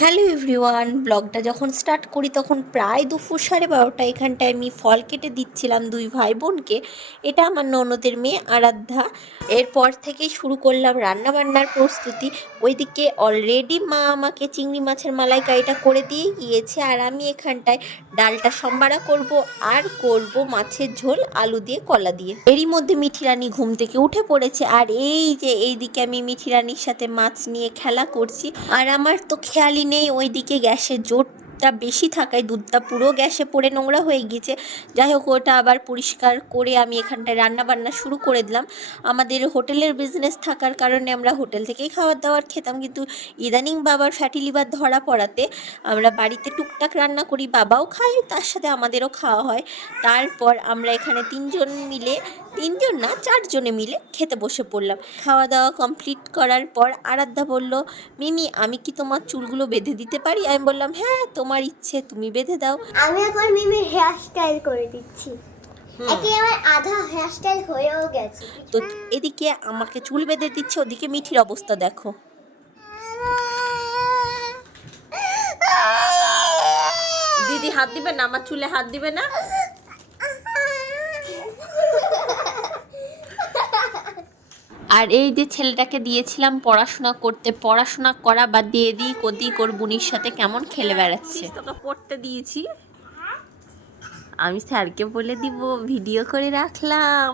Hello everyone, ব্লগটা যখন start করি তখন প্রায় দুপুর 12:30 এখানটায় আমি ফল কেটে দিচ্ছিলাম দুই ভাই বোনকে। এটা আমার ননদের মেয়ে আরাধ্যা। এরপর থেকেই শুরু করলাম রান্নাবান্নার প্রস্তুতি। ওইদিকে অলরেডি মা আমাকে চিংড়ি মাছের মালাইকারিটা করে দিয়ে গিয়েছে, আর আমি এখানটায় ডালটা সম্বারা করব আর করব মাছের ঝোল আলু দিয়ে কলা দিয়ে। এরই মধ্যে মিঠি রানী ঘুম থেকে উঠে পড়েছে, আর এই যে এইদিকে আমি মিঠি রানীর সাথে মাছ নিয়ে খেলা করছি। আর আমার তো খেয়ালই নেই ওইদিকে গ্যাসের জোরটা বেশি থাকায় দুধটা পুরো গ্যাসে পড়ে নোংরা হয়ে গিয়েছে। যাই হোক, ওটা আবার পরিষ্কার করে আমি এখানটায় রান্নাবান্না শুরু করে দিলাম। আমাদের হোটেলের বিজনেস থাকার কারণে আমরা হোটেল থেকেই খাবার দাবার খেতাম, কিন্তু ইদানিং বাবার ফ্যাটি লিভার ধরা পড়াতে আমরা বাড়িতে টুকটাক রান্না করি, বাবাও খায় তার সাথে আমাদেরও খাওয়া হয়। তারপর আমরা এখানে তিনজন না 4 জনে মিলে খেতে বসে পড়লাম। খাওয়া দাওয়া কমপ্লিট করার পর আরাধ্যা বলল, মিমি আমি কি তোমার চুলগুলো বেঁধে দিতে পারি? আমি বললাম হ্যাঁ, তোমার ইচ্ছে, তুমি বেঁধে দাও। আমি এখন মিমির হেয়ার স্টাইল করে দিচ্ছি। একে আমার আধা হেয়ার স্টাইল হয়েও গেছে। তো এদিকে আমাকে চুল বেঁধে দিচ্ছে, ওদিকে মিঠির অবস্থা দেখো। দিদি হাত দিবে না, আমার চুলে হাত দিবে না। আর এই যে ছেলেটাকে দিয়েছিলাম পড়াশোনা করতে, পড়াশোনা করা বাদ দিয়ে ওদিক ওর বুনির সাথে কেমন খেলে বেড়াচ্ছে। তোকে পড়তে দিয়েছি, আমি স্যারকে বলে দিব, ভিডিও করে রাখলাম।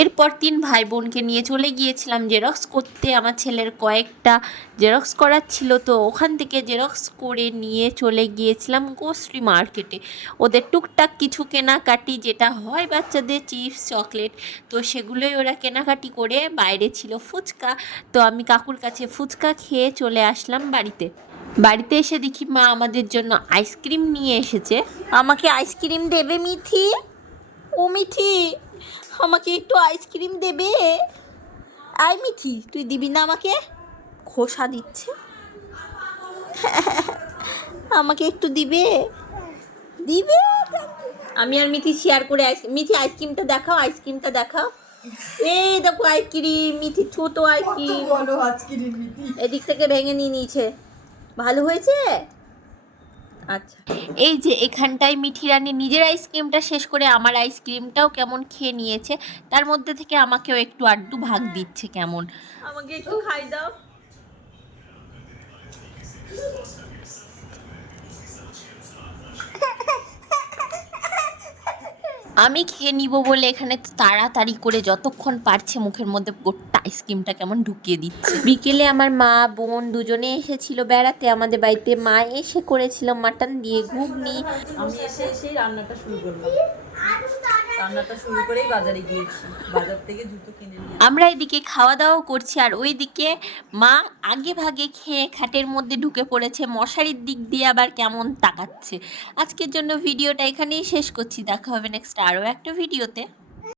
এরপর 3 ভাই বোনকে নিয়ে চলে গিয়েছিলাম জেরক্স করতে। আমার ছেলের কয়েকটা জেরক্স করার ছিল, তো ওখান থেকে জেরক্স করে নিয়ে চলে গিয়েছিলাম গ্রোসারি মার্কেটে। ওদের টুকটাক কিছু কেনাকাটি যেটা হয় বাচ্চাদের, চিপস চকলেট, তো সেগুলোই ওরা কেনাকাটি করে। বাইরে ছিল ফুচকা, তো আমি কাকুর কাছে ফুচকা খেয়ে চলে আসলাম বাড়িতে। বাড়িতে এসে দেখি মা আমাদের জন্য আইসক্রিম নিয়ে এসেছে। আমাকে আইসক্রিম দেবে মিঠি? ও মিঠি, আমাকে একটু আইসক্রিম দেবে? আই মিঠি, তুই দিবি না আমাকে? খোসা দিচ্ছে। আমাকে একটু দিবে? আমি আর মিঠি শেয়ার করে মিঠি আইসক্রিমটা দেখাও, আইসক্রিমটা দেখাও। এই দেখো আইসক্রিম, মিঠি ছোট আইসক্রিম। এদিক থেকে ভেঙে নিয়ে নিয়েছে। ভালো হয়েছে? আচ্ছা, এই যে এখানটায় মিঠি রানী নিজের আইসক্রিমটা শেষ করে আমার আইসক্রিমটাও কেমন খেয়ে নিয়েছে। তার মধ্যে থেকে আমাকেও একটু আড্ডু ভাগ দিচ্ছে কেমন। আমাকে একটু খাই দাও। আমি খেয়ে নিব বলে এখানে তাড়াতাড়ি করে যতক্ষণ পারছে মুখের মধ্যে গোটা আইসক্রিমটা কেমন ঢুকিয়ে দিচ্ছে। বিকেলে আমার মা বোন দুজনে এসেছিল বেড়াতে আমাদের বাড়িতে। মা এসে করেছিল মাটন দিয়ে ঘুগনি। আমি এসেই রান্নাটা শুরু করলাম। রান্নাটা শুরু করেই বাজারে গিয়েছি, বাজার থেকে জুতো কিনে নিয়ে আমরা এদিকে খাওয়া দাওয়া করছি, আর ওইদিকে মা আগে ভাগে খেয়ে খাটের মধ্যে ঢুকে পড়েছে, মশারির দিক দিয়ে আবার কেমন তাকাচ্ছে। আজকের জন্য ভিডিওটা এখানেই শেষ করছি, দেখা হবে নেক্সট আরও একটা ভিডিওতে।